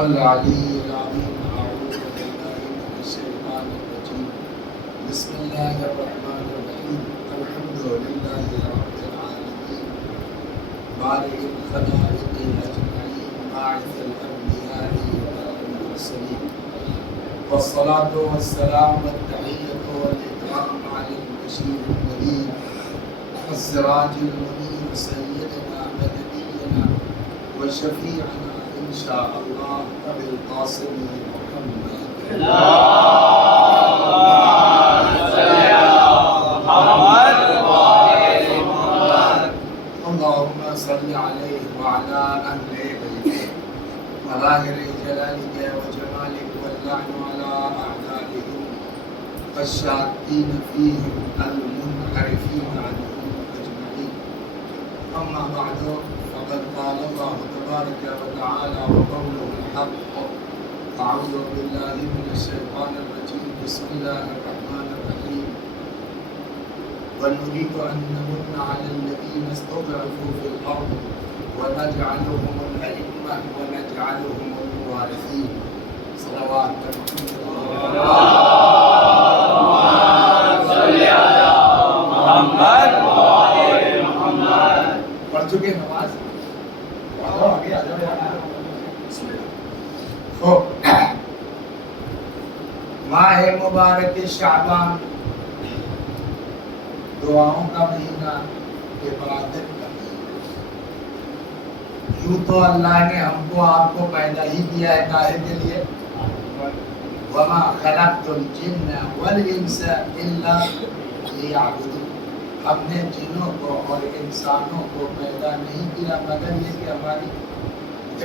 العلی العظیم اعوذ باللہ من الشیطان الرجیم بسم اللہ الرحمن الرحیم الحمد للہ رب العالمین بارئ الخلائق اجمعین باعث الانبیاء والمرسلین والصلاة والسلام والتحیۃ والاکرام علی البشیر النذیر السراج المنیر سیدنا ونبینا وشفیعنا ان شاء اللہ ابی القاسم محمد اللهم صل علیہ وعلى اہل بیتہ مظاہر جلالک وجمالک واللعن على اعدائهم الشاکین فیہم المنحرفین عنہم اجمعین اما بعد فقد قال الله تبارك وتعالى وقوله الحق أعوذ بالله من الشيطان الرجيم بسم الله الرحمن الرحيم ونريد أن نمن على الذين استضعفوا في الأرض ونجعلهم الأئمة ونجعلهم الوارثين صلوات محمد پڑھ چکے نماز ماہ مبارک شعبان دعاؤں کا مہینہ، عبادت کا مہینہ۔ یوں تو اللہ نے ہم کو آپ کو پیدا ہی کیا ہے کاہے کے لیے؟ وما خلقت الجن والانس الا لیعبدون۔ ہم نے جنوں کو اور انسانوں کو پیدا نہیں کیا مگر یہ کہ ہماری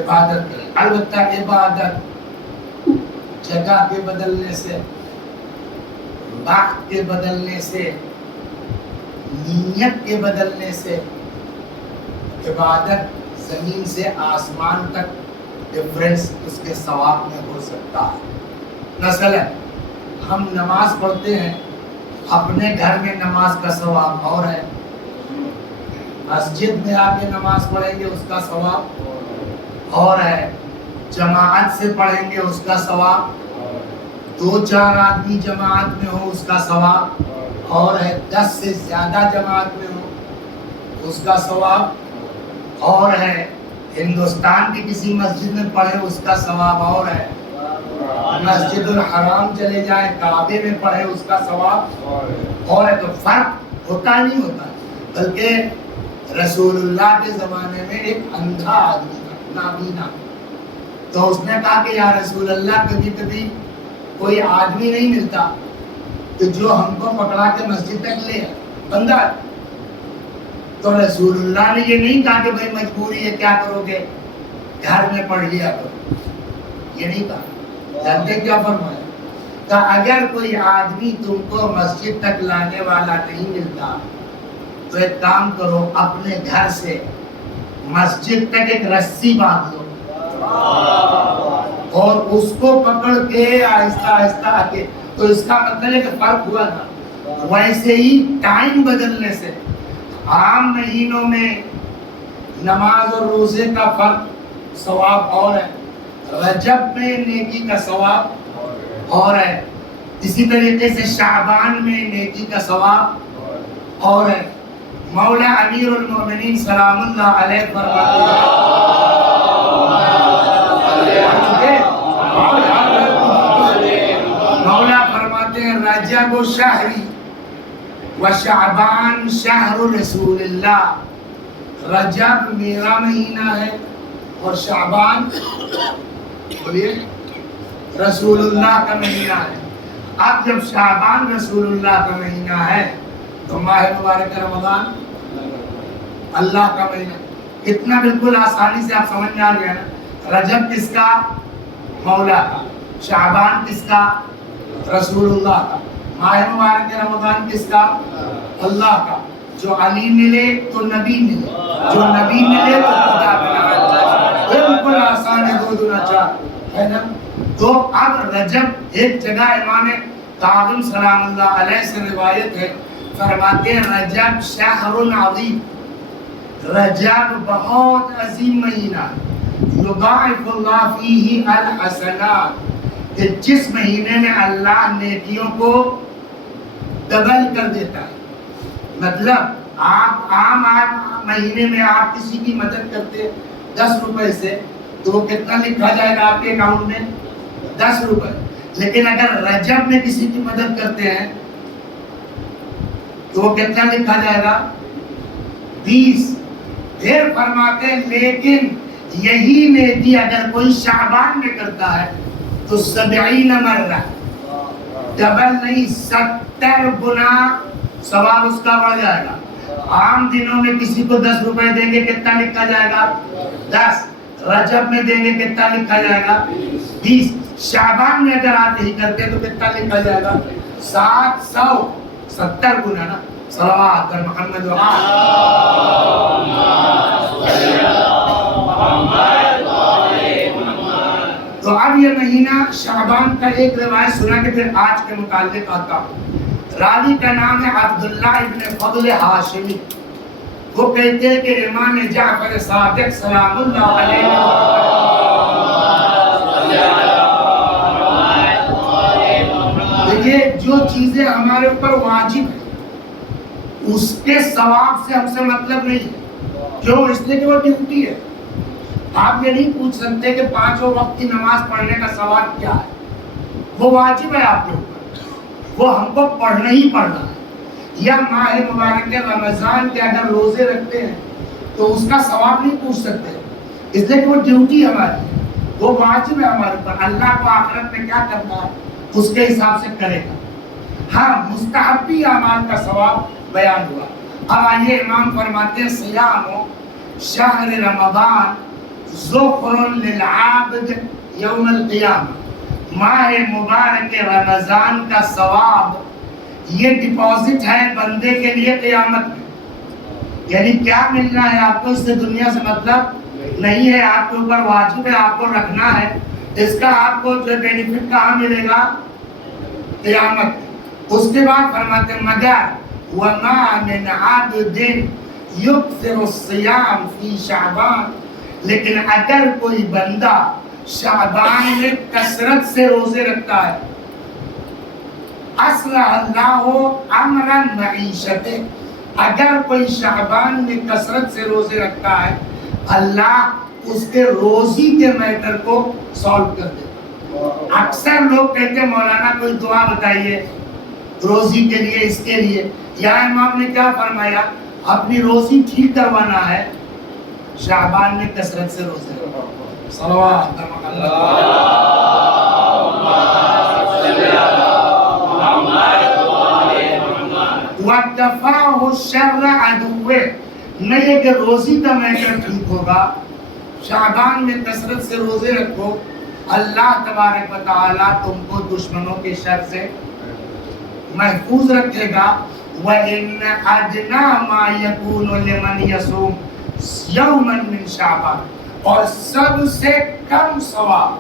عبادت کریں۔ البتہ عبادت جگہ کے بدلنے سے، وقت کے بدلنے سے، نیت کے بدلنے سے، عبادت زمین سے آسمان تک ڈفرینس اس کے ثواب میں ہو سکتا ہے۔ مثلا ہم نماز پڑھتے ہیں، اپنے گھر میں نماز کا ثواب اور ہے، مسجد میں آ کے نماز پڑھیں گے اس کا ثواب اور ہے، جماعت سے پڑھیں گے اس کا ثواب، 2-4 آدمی جماعت میں ہو اس کا ثواب اور ہے، 10 سے زیادہ جماعت میں ہو اس کا ثواب اور ہے، ہندوستان کی کسی مسجد میں پڑھے اس کا ثواب اور ہے، مسجد الحرام چلے جائیں کعبے میں پڑھے اس کا ثواب اور ہے۔ تو فرق ہوتا نہیں ہوتا، بلکہ رسول اللہ کے زمانے میں ایک اندھا آدمی تھا، نابینا، تو اس نے کہا کہ یا رسول اللہ کبھی کبھی کوئی آدمی نہیں ملتا کہ جو ہم کو پکڑا کے مسجد تک لے آئے، بندہ ہے۔ تو رسول اللہ نے یہ نہیں کہا کہ بھائی مجبوری ہے کیا کرو گے گھر میں پڑھ لیا کرو، یہ نہیں کہا۔ جانتے کیا فرمایا؟ کہ اگر کوئی آدمی تم کو مسجد تک لانے والا نہیں ملتا تو ایک کام کرو، اپنے گھر سے مسجد تک ایک رسی باندھ لو اور اس کو پکڑ کے آہستہ آہستہ آگے۔ تو اس کا مطلب ہے کہ فرق ہوا تھا۔ ویسے ہی ٹائم بدلنے سے عام مہینوں میں نماز اور روزے کا فرق ثواب اور ہے، رجب میں نیکی کا ثواب اور ہے، اسی طریقے سے شعبان میں نیکی کا ثواب اور ہے۔ مولا امیر المومنین سلام اللہ علیہ فرماتے ہیں، مولا فرماتے ہیں رجب شہری و شعبان شہر رسول اللہ، رجب میرا مہینہ ہے اور شعبان بولیے رسول اللہ کا مہینہ ہے۔ اب جب شعبان رسول اللہ کا مہینہ ہے تو ماہ مبارک رمضان اللہ کا مہینہ، اتنا بالکل آسانی سے آپ سمجھ میں آ گیا نا۔ رجب کس کا؟ مولا کا۔ شعبان کس کا؟ رسول اللہ کا۔ ماہ مبارک رمضان کس کا؟ اللہ کا۔ جو علی ملے تو نبی ملے، جو نبی ملے تو خدا ملے، بالکل آسان ہے، 2 دنا 4 ہے نا۔ تو اب رجب ایک جگہ امام کاظم سلام اللہ علیہ سے روایت ہے، فرماتے ہیں رجب شہر عظیم، رجب بہت عظیم مہینہ، یضاعف اللہ فیہ الحسنات، کہ جس مہینے میں اللہ نیکیوں کو ڈبل کر دیتا ہے۔ مطلب آپ عام مہینے میں آپ کسی کی مدد کرتے 10 روپے سے تو وہ کتنا لکھا جائے گا آپ کے اکاؤنٹ میں؟ 10 روپے۔ لیکن اگر رجب میں کسی کی مدد کرتے ہیں تو وہ کتنا لکھا جائے گا؟ 20۔ پھر فرماتے ہیں لیکن یہی نیکی اگر کوئی شعبان میں کرتا ہے تو 70 مرہ، ڈبل نہیں 70 گنا ثواب اس کا بڑھ جائے گا۔ عام دنوں میں کسی کو 10 روپے دیں گے کتنا لکھا جائے گا؟ 10۔ رجب میں دیں گے کتنا لکھا جائے گا؟ 20۔ شعبان میں اگر آپ یہی کرتے تو کتنا لکھا جائے گا؟ 770 گنا نا۔ صلوات پر محمد و تو اب یہ مہینہ شعبان کا ایک روایت سنا کے پھر آج کے متعلق آتا ہوں۔ راوی کا نام ہے عبداللہ ابن فضل ہاشمی۔ وہ کہتے ہیں کہ امام جعفر صادق سلام اللہ علیہ دیکھیے جو چیزیں ہمارے اوپر واجب ہیں اس کے ثواب سے ہم سے مطلب نہیں ہے، کیوں؟ اس لیے کہ وہ ڈیوٹی ہے۔ آپ یہ نہیں پوچھ سکتے کہ 5 وقت کی نماز پڑھنے کا ثواب کیا ہے، وہ واجب ہے آپ کے اوپر، وہ ہم کو پڑھنا ہی پڑھنا ہے۔ یا ماہ مبارک رمضان کے اگر روزے رکھتے ہیں تو اس کا ثواب نہیں پوچھ سکتے، اس لیے کہ وہ ڈیوٹی ہماری ہے، وہ واجب ہے ہمارے اوپر۔ اللہ کو آخرت میں کیا کرنا ہے اس کے حساب سے کرے گا۔ ہاں مستحبی اعمال کا ثواب بیان ہوا۔ اب آئیے امام فرماتے ہیں صیام شہر رمضان ذخر للعابد یوم القیامہ، ماہ مبارک رمضان کا ثواب یہ ڈپازٹ ہے بندے کے لیے قیامت میں۔ یعنی کیا ملنا ہے آپ کو اس سے دنیا سے مطلب نہیں ہے، آپ کے اوپر واجب ہے، آپ کو رکھنا ہے، اس کا آپ کو جو بینیفٹ کہاں ملے گا؟ قیامت میں۔ اس کے بعد فرماتے ہیں مگر وَمَا مِنْ عَبْدٍ يُكْثِرُ الصِّيَامَ فِي شعبان، لیکن اگر کوئی بندہ شعبان میں کثرت سے روزے رکھتا ہے اصلح اللہ امرا معیشتے، اگر کوئی شعبان میں کثرت سے روزے رکھتا ہے اللہ اس کے روزی کے میٹر کو سالو کر دیتا۔ اکثر لوگ کہتے ہیں مولانا کوئی دعا بتائیے روزی کے لیے، اس کے لیے۔ یا امام نے کیا فرمایا؟ اپنی روزی ٹھیک کروانا ہے شعبان میں کثرت سے روزے رکھو۔ صلوات وَدَفَعُ الشَّرَّ عَدُوِّهِ، نہیں کہ روزی کا میٹر ٹھیک ہوگا، شعبان میں کثرت سے روزے رکھو، اللہ تبارک و تعالیٰ تم کو دشمنوں کے شر سے محفوظ رکھے گا۔ وَإِنَّ أَدْنَى مَا يَكُونُ لِمَنْ يَصُومُ يَوْمًا مِّن شَعْبَانَ، اور سب سے کم ثواب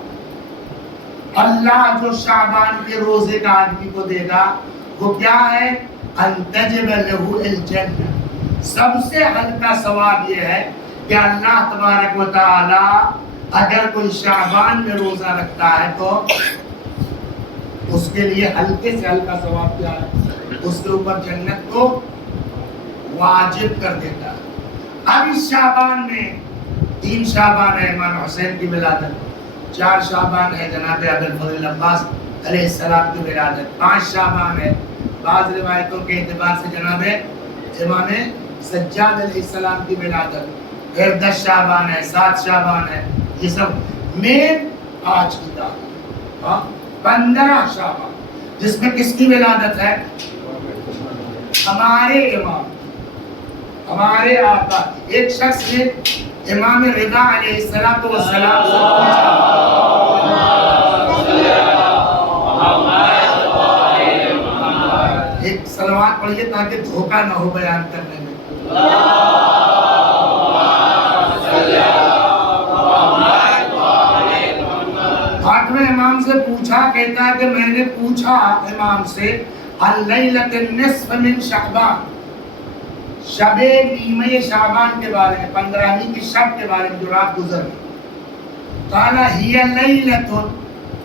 اللہ جو شعبان کے روزے کا آدمی کو دے گا وہ کیا ہے؟ أَن تَجِبَ لَهُ الْجَنَّةِ، سب سے ہلکا ثواب یہ ہے کہ اللہ تبارک و تعالی اگر کوئی شعبان میں روزہ رکھتا ہے تو اس کے لیے ہلکے سے ہلکا ثواب کیا ہے؟ اس کے اوپر جنت کو واجب کر دیتا ہے۔ اب اس شعبان میں 3 شعبان ہے امام حسین کی ولادت، 4 شعبان ہے جناب ابوالفضل عباس علیہ السلام کی ولادت، 5 شعبان ہے بعض روایتوں کے اعتبار سے جناب امام سجاد علیہ السلام کی ولادت، پھر 10 شعبان ہے، 7 شعبان ہے، یہ سب مین آج کی تاریخ 15 شعبان، جس میں کس کی ولادت ہے؟ ہمارے امام، ہمارے آقا۔ ایک شخص نے امام رضا علیہ السلام سے پوچھا، ایک صلوات پڑھیے تاکہ دھوکہ نہ ہو بیان کرنے میں۔ آٹھویں امام سے پوچھا، کہتا ہے کہ میں نے پوچھا امام سے اللیلۃ النصف من شعبان، شب نیمہ شعبان کے بارے میں، 15ویں کی شب کے بارے میں جو رات گزر گئی۔ قال هي ليلة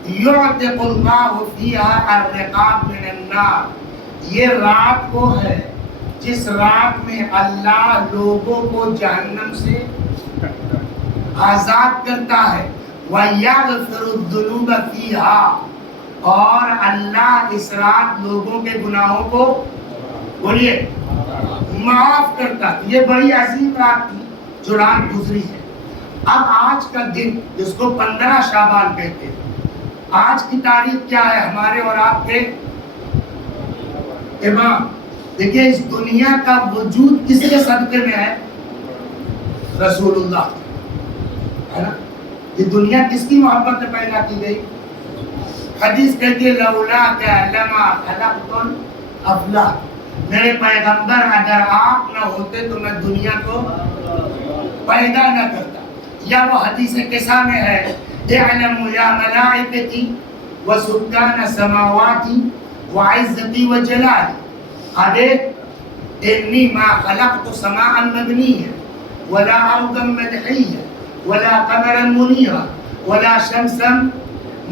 يعتق الله فيها الرقاب من النار. یہ رات وہ ہے جس رات میں اللہ لوگوں کو جہنم سے آزاد کرتا ہے. وَيَغْفِرُ الذُّنُوبَ فِيهَا, اور اللہ اس رات لوگوں کے گناہوں کو بولیے معاف کرتا. یہ بڑی عظیم رات تھی جو رات گزری ہے. اب آج کا دن جس کو 15 شعبان کہتے ہیں, آج کی تاریخ کیا ہے ہمارے اور آپ کے امام؟ دیکھیں اس دنیا کا وجود کس کے صدقے میں ہے؟ رسول اللہ ہے نا. یہ دنیا کس کی محبت میں پیدا کی گئی؟ حدیث کہتی ہے لولاک لما خلقت الافلاک, میرے پیغمبر اگر آپ نہ ہوتے تو میں دنیا کو پیدا نہ کرتا. یا وہ حدیث قصہ میں ہے اعلموا یا ملائکتی وسکان السماواتی وعزتی وجلالی, ابے انی ما خلقت سماء مبنیہ ولا ارضا مدحیہ ولا قمرا منیرا ولا شمسا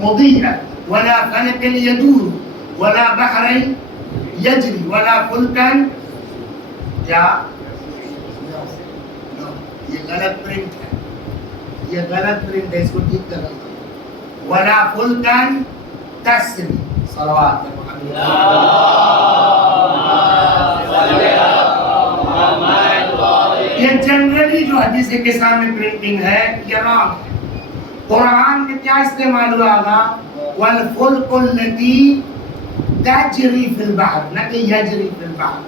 مضیئا ولا فلکا یدور ولا بحرا یجری ولا فلکا, یا یہ غلط پرنٹ ہے, یہ غلط پرنٹ ہے, اس کو ٹھیک کرنا. ولا فلکا تسری, صلوات یہ جنرلی جو حدیث کے سامنے پرنٹنگ ہے یہ رانگ ہے. قرآن میں کیا استعمال ہوا گا؟ والفلک التی تجری فی البحر, نہ کہ یجری فی البحر.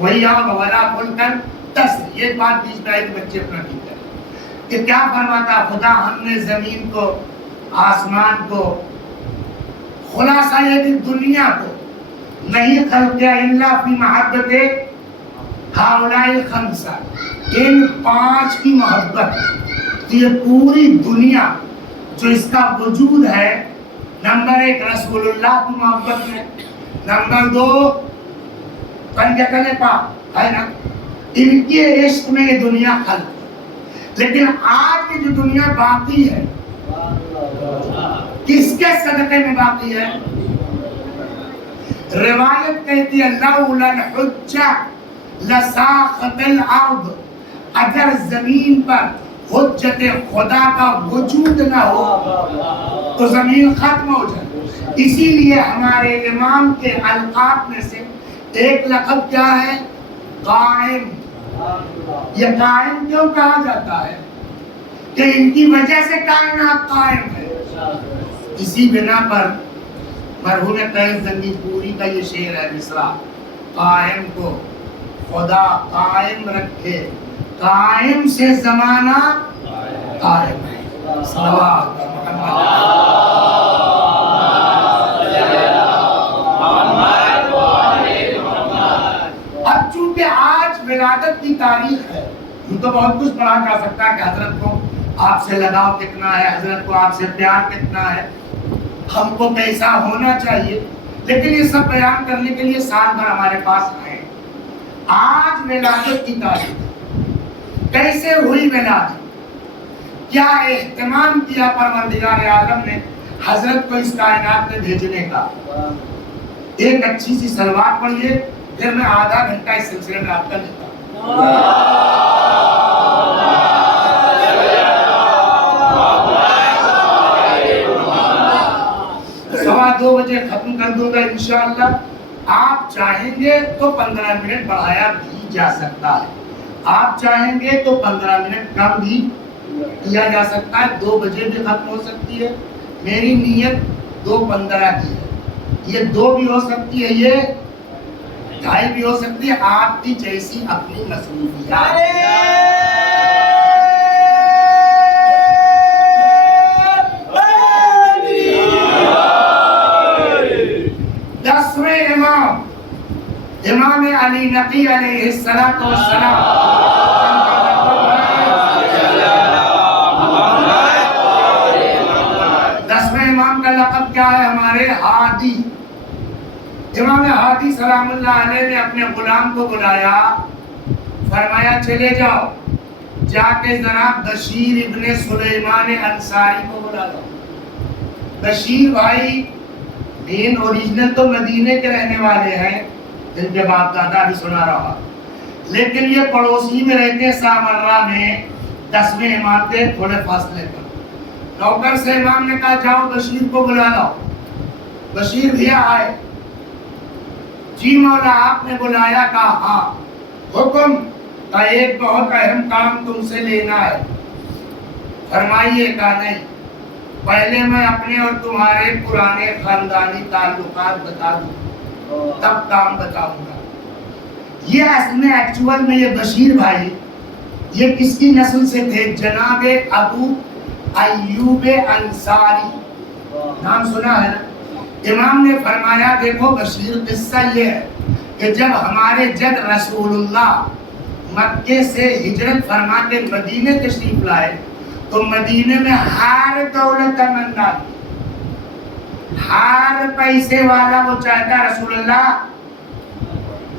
وہی آگا ولا فلکا تسری. یہ بات بیچ میں ایک بچے اپنا ٹھیک ہے کہ کیا فرماتا خدا, ہم نے زمین کو آسمان کو خلاصہ یہ کہ دنیا کو نہیں خلق کیا الا فی محبت ہؤلاء الخمسہ, ان 5 کی محبت. یہ پوری دنیا جو اس کا وجود ہے, نمبر 1 رسول اللہ کی محبت میں, نمبر 2 پنجتن پاک ہے نا, ان کے عشق میں یہ دنیا خلق. لیکن آج کی جو دنیا باقی ہے کس کے صدقے میں باقی ہے؟ روایت کہتی ہے لولا الحجہ لساخت الارض, اگر زمین پر حجت خدا کا وجود نہ ہو تو زمین ختم ہو جائے. اسی لیے ہمارے امام کے القاب میں سے ایک لقب کیا ہے؟ قائم. یہ قائم کیوں کہا جاتا ہے؟ کہ ان کی وجہ سے کائنات قائم ہے. اسی بنا پر مرحوم قیس زنگی پوری کا یہ شعر ہے مصرع, قائم کو خدا قائم رکھے, قائم سے زمانہ قائم ہے. صلوات اب چونکہ آج ولادت کی تاریخ ہے, یوں تو بہت کچھ پڑھا جا سکتا ہے کہ حضرت کو آپ سے لگاؤ کتنا ہے, حضرت کو آپ سے پیار کتنا ہے, ہم کو کیسا ہونا چاہیے, لیکن یہ سب بیان کرنے کے لیے سال بھر ہمارے پاس آئے. آج ولادت کی تاریخ کیسے ہوئی ولادت, کیا اہتمام کیا پروردگار عالم نے حضرت کو اس کائنات میں بھیجنے کا. ایک اچھی سی سلوات پڑھیے, پھر میں آدھا گھنٹہ اس سلسلے میں آپ کا لیتا ہوں. 2 بجے ختم کر دوں گا انشاءاللہ. آپ چاہیں گے تو 15 منٹ بڑھایا بھی جا سکتا ہے, آپ چاہیں گے تو 15 منٹ کم بھی کیا جا سکتا ہے. 2 بجے بھی ختم ہو سکتی ہے. میری نیت 2:15 کی ہے, یہ 2 بھی ہو سکتی ہے, یہ 2:30 بھی ہو سکتی ہے, آپ کی جیسی اپنی مصروفیات. امام علی نقی علیہ السلام دسویں امام کا لقب کیا ہے ہمارے؟ ہادی. امام ہادی سلام اللہ علیہ نے اپنے غلام کو بلایا, فرمایا چلے جاؤ جا کے ذرا بشیر ابن سلیمان انصاری کو بلا لو. بشیر بھائی مین اوریجنل تو مدینے کے رہنے والے ہیں، جن کے باپ دادا بھی سنا رہا، لیکن یہ پڑوسی میں رہتے سامرہ میں، 10ویں امام تھے تھوڑے فاصلے پر. نوکر سے امام نے کہا جاؤ بشیر کو بلا لاؤ. بشیر بھی آئے. جی مولا آپ نے بلایا؟ کہا ہاں. حکم؟ کا ایک بہت اہم کام تم سے لینا ہے. فرمائیے. کہا نہیں، پہلے میں اپنے اور تمہارے پرانے خاندانی تعلقات بتا دوں تب کام بتاؤں گا. یہ اصل میں ایکچول میں یہ بشیر بھائی یہ کس کی نسل سے تھے؟ جناب ابو ایوب انصاری، نام سنا ہے نا؟ امام نے فرمایا دیکھو بشیر، قصہ یہ ہے کہ جب ہمارے جد رسول اللہ مکے سے ہجرت فرما کے مدینے تشریف لائے تو مدینے میں ہر دولت مند آدمی، ہر پیسے والا وہ چاہتا رسول اللہ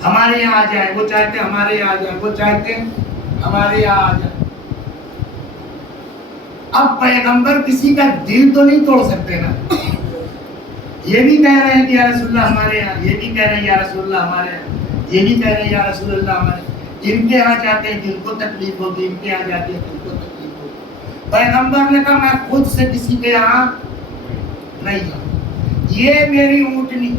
ہمارے یہاں آ جائے، وہ چاہتے ہمارے یہاں آ جائے، وہ چاہتے ہمارے یہاں آ جائے. اب پیغمبر کسی کا دل تو نہیں توڑ سکتے نا. یہ بھی کہہ رہے ہیں کہ یا رسول اللہ ہمارے یہاں، یہ بھی کہہ رہے ہیں یا رسول اللہ ہمارے یہاں، یہ بھی کہہ رہے ہیں یا رسول اللہ ہمارے یہاں. ان کے یہاں جاتے ہیں دل کو تکلیف ہوگی، ان کے یہاں جاتے ہیں دل کو تکلیف ہوگی. پیغمبر نے کہا میں خود سے کسی کے یہاں نہیں جاؤں. یہ میری اونٹنی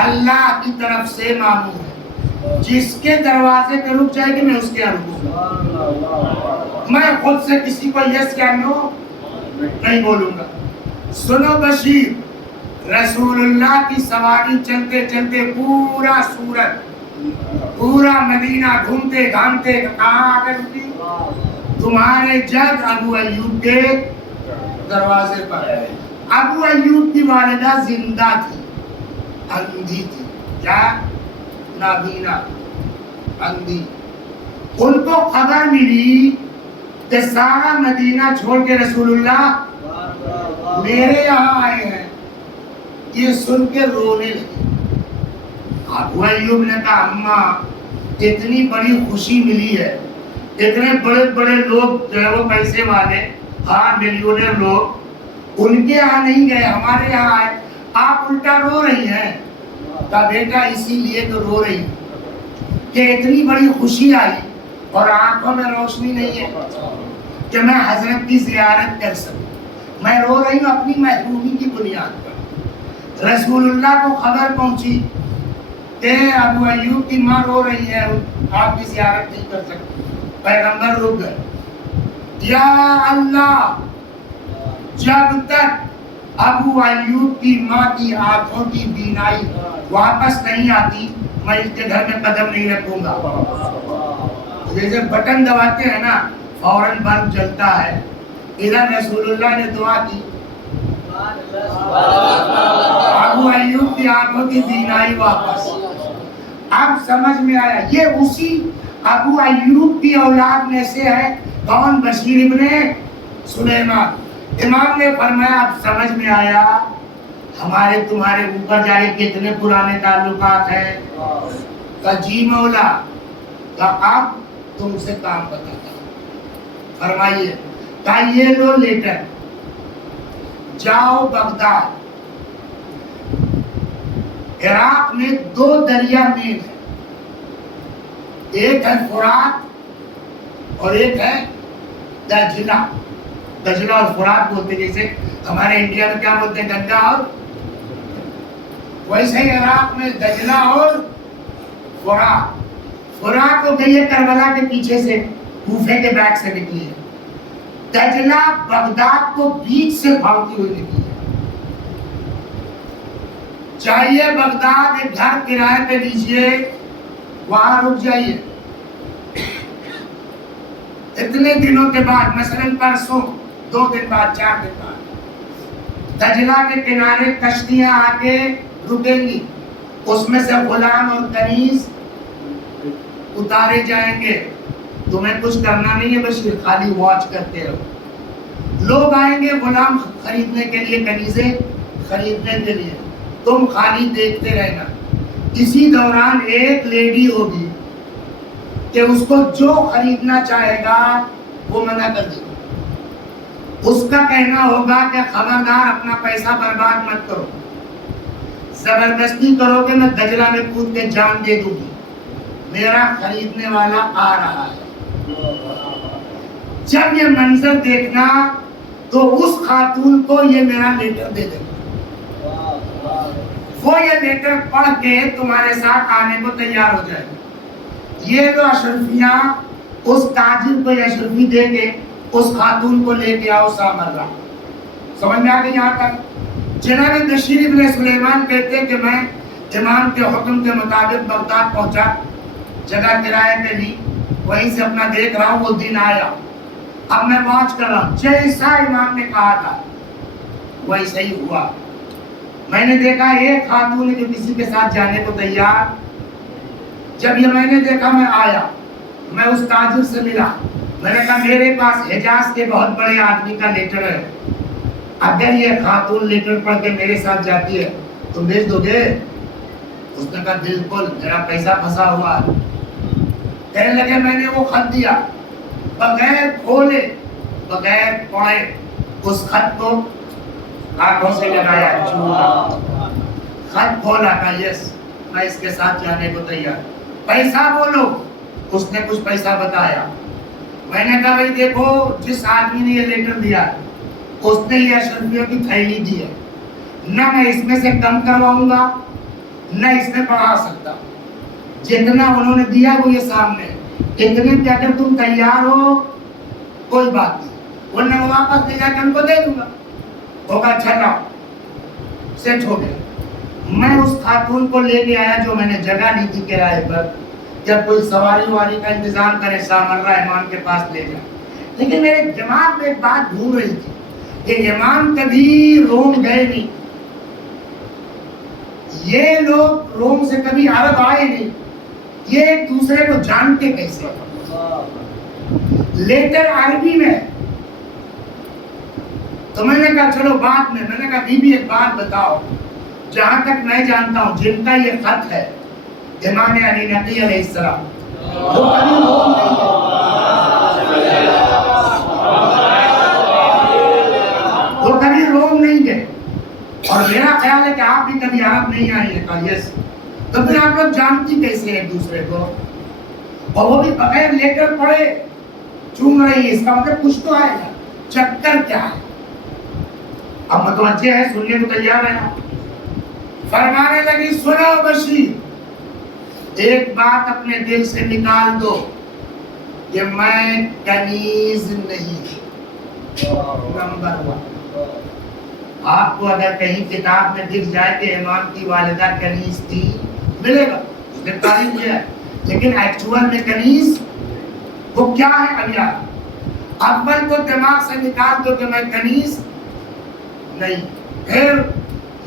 اللہ کی طرف سے مامور ہے، جس کے دروازے پہ رک جائے گی میں اس کے یہاں رکوں گا. میں خود سے کسی کو یس یا نو نہیں بولوں گا. سنو بشیر، رسول اللہ کی سواری چلتے چلتے پورا سورت، پورا مدینہ گھومتے گھامتے کہاں آ کر رکی؟ تمہارے جد ابو ایوب کے دروازے پر. ابو ایوب کی والدہ زندہ تھی، اندھی تھی. کیا؟ نابینا، اندھی. ان کو خبر ملی کہ سارا مدینہ چھوڑ کے رسول اللہ میرے یہاں آئے ہیں. یہ سن کے رونے لگے. ابو ایوب نے کہا اماں اتنی بڑی خوشی ملی ہے، اتنے بڑے بڑے لوگ جو ہے وہ پیسے والے، ہاں ملیونر لوگ، ان کے یہاں نہیں گئے، ہمارے یہاں آئے، آپ الٹا رو رہی ہیں. کہا بیٹا اسی لیے تو رو رہی کہ اتنی بڑی خوشی آئی اور آنکھوں میں روشنی نہیں ہے کہ میں حضرت کی زیارت کر سکوں. میں رو رہی ہوں اپنی محرومی کی بنیاد پر. رسول اللہ کو خبر پہنچی کہ ابو ایوب کی ماں رو رہی ہے، آپ کی زیارت نہیں کر سکتے. پیغمبر رک گئے. یا اللہ، جب تک ابو ایوب کی ماں کی آنکھوں کی بینائی واپس نہیں آتی میں اس کے گھر میں قدم نہیں رکھوں گا. جیسے بٹن دباتے ہیں نا فوراً بلب جلتا ہے، ادھر رسول اللہ نے دعا کی ابو ایوب کی آنکھوں کی بینائی واپس. اب سمجھ میں آیا یہ اسی ابو ایوب کی اولاد میں سے ہے. کون؟ بشیر ابن سلیمان. امام نے فرمایا اب سمجھ میں آیا ہمارے تمہارے اوپر جا کے کتنے پرانے تعلقات ہیں. کہا جی مولا. کہا اب تم سے کام بتاتا ہوں، فرمائیے. کہا یہ لو لیٹر، جاؤ بغداد. عراق میں 2 دریا مین ہیں، ایک ہے فرات اور ایک ہے دجلہ. دجلہ اور فرات بولتے جیسے ہمارے انڈیا میں کیا بولتے ہیں گنگا اور، ویسے ہی عراق میں دجلہ اور فرات. فرات کو گئی ہے کربلا کے پیچھے سے، کوفے کے بیک سے نکلی ہے. دجلہ بغداد کو بیچ سے بھاگتی ہوئی نکلی ہے. چاہیے بغداد ایک گھر کرائے پہ لیجئے، وہاں رک جائیے. اتنے دنوں کے بعد، مثلاً پرسوں، 2 دن بعد، 4 دن بعد، دجلہ کے کنارے کشتیاں آ کے رکیں گی. اس میں سے غلام اور کنیز اتارے جائیں گے. تمہیں کچھ کرنا نہیں ہے بشیر، خالی واچ کرتے رہو. لوگ آئیں گے غلام خریدنے کے لیے، کنیزیں خریدنے کے لیے، تم خالی دیکھتے رہنا. اسی دوران ایک لیڈی ہوگی کہ اس کو جو خریدنا چاہے گا وہ منع کر دے گا. اس کا کہنا ہوگا کہ خبردار اپنا پیسہ برباد مت کرو, زبردستی کرو گے میں دجلہ میں کود کے جان دے دوں گی, میرا خریدنے والا آ رہا ہے. جب یہ منظر دیکھنا تو اس خاتون کو یہ میرا لیٹر دے دے, وہ یہ لیٹر پڑھ کے تمہارے ساتھ آنے کو تیار ہو جائے. یہ جو اشرفیاں اس تاجر کو یہ اشرفی دے کے اس خاتون کو لے کے آؤ سامرہ. سمجھ میں آ گئی یہاں تک؟ جناب بشیر ابن سلیمان کہتے ہیں کہ میں امام کے حکم کے مطابق بغداد پہنچا, جگہ کرائے پہ لی, وہیں سے اپنا دیکھ رہا ہوں. وہ دن آیا, اب میں واچ کر رہا ہوں, جیسا امام نے کہا تھا ویسا ہی ہوا. میں نے دیکھا ایک خاتون ہے جو کسی کے ساتھ جانے کو تیار. جب یہ میں نے دیکھا میں آیا, میں اس تاجر سے ملا, میں نے کہا میرے پاس حجاز کے بہت بڑے آدمی کا لیٹر ہے, اگر یہ خاتون لیٹر پڑھ کے میرے ساتھ جاتی ہے تم بھیج دو گے؟ اس نے کہا بالکل, میرا پیسہ پھنسا ہوا ہے. کہنے لگے میں نے وہ خط دیا, بغیر کھولے بغیر پڑھے اس خط کو آنکھوں سے لگایا, خط کھولا, کہا یس میں اس کے ساتھ جانے کو تیار. پیسہ بولو, اس نے کچھ پیسہ بتایا. میں نے کہا بھائی دیکھو جس آدمی نے یہ لیٹر دیا اس نے یہ اشرفیوں کی تھیلی دی ہے, نہ میں اس میں سے کم کرواؤں گا نہ اس میں بڑھا سکتا. جتنا انہوں نے دیا وہ یہ سامنے, اتنے پہ اگر تم تیار ہو کوئی بات نہیں, ورنہ میں واپس لے جا کے ان کو دے دوں گا. ہوگا اچھا لاؤ, سیٹ ہو گیا. میں اس خاتون کو لے کے آیا جو میں نے جگہ لی تھی کرائے پر, جب کوئی سواری واری کا انتظام کرے سامرہ امام کے پاس لے جائے. لیکن میرے دماغ میں ایک بات گھوم رہی تھی کہ امام کبھی روم گئے نہیں, یہ لوگ روم سے کبھی عرب آئے نہیں, یہ ایک دوسرے کو جانتے کیسے؟ لیٹر عربی میں. تو میں نے کہا چلو بعد میں نے کہا بی بی ایک بات بتاؤ, جہاں تک میں جانتا ہوں جن کا یہ خط ہے امام علی نقی علیہ السلام, وہ کبھی روم نہیں گئے, وہ کبھی روم نہیں گئے, اور میرا خیال ہے کہ آپ بھی کبھی عرب نہیں آئے ہیں. کہا یس. تو پھر آپ لوگ جانتی کیسے ایک دوسرے کو, اور وہ بھی بغیر لیٹر پڑھے چوم رہی ہے, اس کا مطلب کچھ تو آئے گا. چکر کیا ہے؟ اب متوجہ ہے, سننے کو تیار ہے. فرمانے لگی سنو بشیر, ایک بات اپنے دل سے نکال دو کہ میں کنیز نہیں. نمبر 1, آپ کو اگر کہیں کتاب میں دکھ جائے کہ امام کی والدہ کنیز تھی ملے گا, اس نے تعریف کیا ہے, لیکن ایکچوئل میں کنیز وہ کیا ہے؟ اب یار اول تو دماغ سے نکال دو کہ میں کنیز نہیں. پھر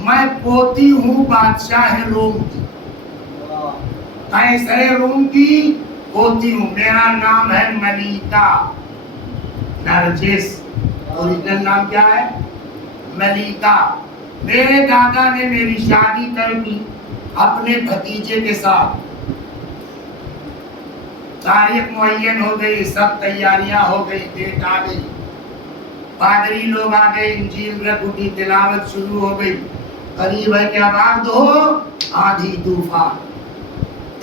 میں پوتی ہوں بادشاہ روم کی, قیصر روم کی پوتی ہوں, میرا نام ہے ملیکہ نرجس. اوریجنل نام کیا ہے؟ ملیکہ. میرے دادا نے میری شادی کر دی اپنے بھتیجے کے ساتھ, تاریخ معین ہو گئی, سب تیاریاں ہو گئی, ڈیٹ آ گئی, پادری لوگ آ گئے, انجیل رکھ اٹھی, تلاوت شروع ہو گئی. قریب ہے کہ اب آگ دو آدھی طوفان,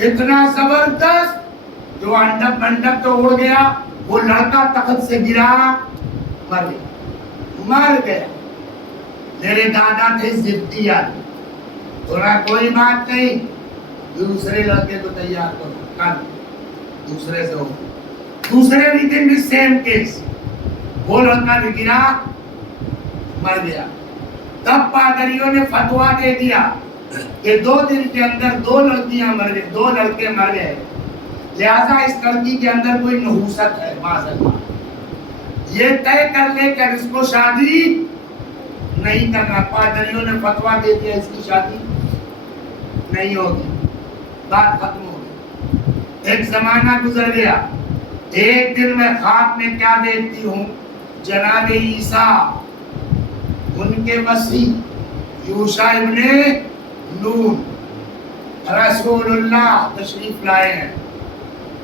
اتنا زبردست جو انڈپ منڈپ تو اڑ گیا, وہ لڑکا تخت سے گرا مر گیا, مر گیا. میرے دادا تھے ضدی آدمی, تھوڑا کوئی بات نہیں, دوسرے لڑکے کو تیار کرو, کل دوسرے سے ہو. دوسرے بھی دن بھی سیم کیس, وہ لڑکا بھی گرا مر گیا. تب پادریوں نے فتوا دے دیا کہ 2 دن کے اندر 2 لڑکیاں مر گئے, 2 لڑکے مر گئے, لہذا اس لڑکی کے اندر کوئی نحوست ہے. معذاللہ یہ طے کر لے کہ اس کو شادی نہیں کرنا. پادریوں نے فتوا دے دیا اس کی شادی نہیں ہوگی, بات ختم ہو گئی. ایک زمانہ گزر گیا. ایک دن میں خواب میں کیا دیکھتی ہوں, جناب عیسیٰ ان کے مسیح یوشع ابن نون رسول اللہ تشریف لائے ہیں.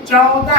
14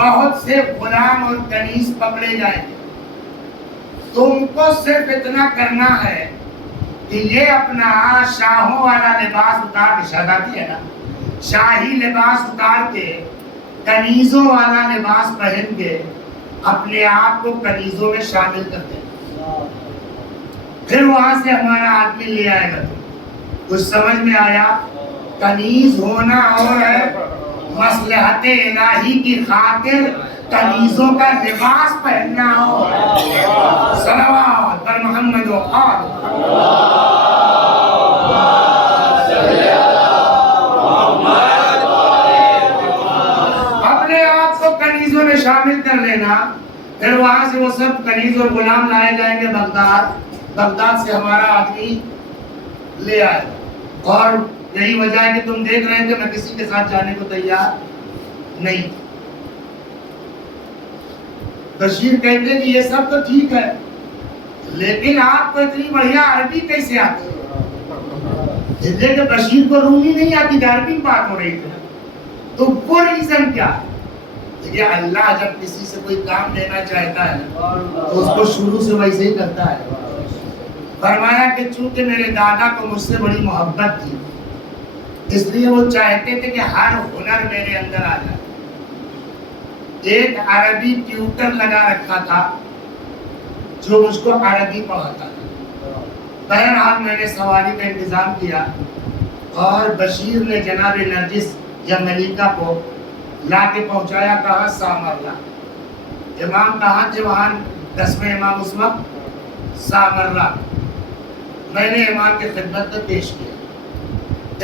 بہت سے غلام اور کنیز پکڑے جائیں گے. تم کو صرف اتنا کرنا ہے کہ یہ اپنا شاہوں والا لباس اتار کے، شہزادی ہے نا، شاہی لباس اتار کے کنیزوں والا لباس پہن کے اپنے آپ کو کنیزوں میں شامل کر دیں. پھر وہاں سے ہمارا آدمی لے آئے گا. کچھ سمجھ میں آیا؟ کنیز ہونا اور ہے مصلحت الہی کی خاطر کنیزوں کا لباس پہننا ہو. صلوات بر محمد و آل. اپنے آپ کو کنیزوں میں شامل کر لینا. پھر وہاں سے وہ سب کنیز اور غلام لائے جائیں گے بغداد. بغداد سے ہمارا آدمی لے آئے. اور یہی وجہ ہے کہ تم دیکھ رہے تھے میں کسی کے ساتھ جانے کو تیار نہیں. بشیر کہتے کہ یہ سب تو ٹھیک ہے لیکن آپ کو اتنی بڑھیا عربی کیسے آتی ہے؟ اس لیے کہ بشیر کو رومی نہیں آتی تھی، عربی بات ہو رہی تھی. تو وہ ریزن کیا ہے؟ دیکھیے اللہ جب کسی سے کوئی کام لینا چاہتا ہے تو اس کو شروع سے ویسے ہی کرتا ہے. فرمایا کہ چونکہ میرے دادا کو مجھ سے بڑی محبت تھی اس لیے وہ چاہتے تھے کہ ہر ہنر میرے اندر آ جائے. ایک عربی ٹیوٹر لگا رکھا تھا جو مجھ کو عربی پڑھاتا تھا. بہرحال میں نے سواری کا انتظام کیا اور بشیر نے جناب نرجس یا ملیکہ کو لا کے پہنچایا کہاں؟ سامرہ. امام کہاں تھے وہاں؟ 10ویں امام اس وقت سامرہ. میں نے امام کی خدمت میں پیش کیا.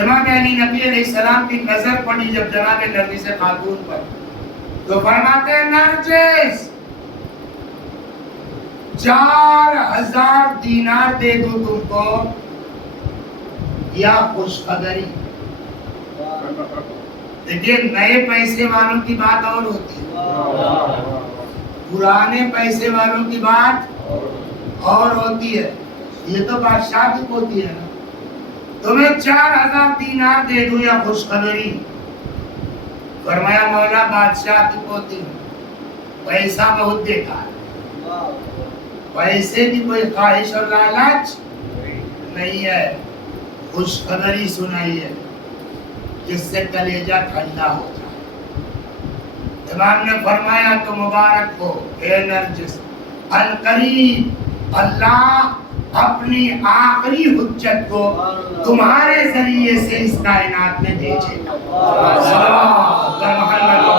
امام علی نبی علیہ السلام کی نظر پڑی جب جناب نرجس خاتون پر تو فرماتے ہیں نرجس 4000 دینار دے دوں تم کو یا خوشخبری. دیکھیے نئے پیسے والوں کی بات اور ہوتی ہے، پرانے پیسے والوں کی بات اور ہوتی ہے. یہ تو بادشاہ کی پوتی ہے نا. تمہیں 4000 دینار دے دوں یا خوشخبری. فرمایا مولا بادشاہ کی پوتی پیسہ بہت دیکھا ہے، پیسے کی کوئی خواہش اور لالچ نہیں ہے. خوشخبری سنائی ہے جس سے کلیجہ ٹھنڈا ہو جائے. امام نے فرمایا تو مبارک ہو اے نرجس، عنقریب اللہ اپنی آخری حجت کو تمہارے ذریعے سے اس کائنات میں بھیجے گا. صلوات بر محمد و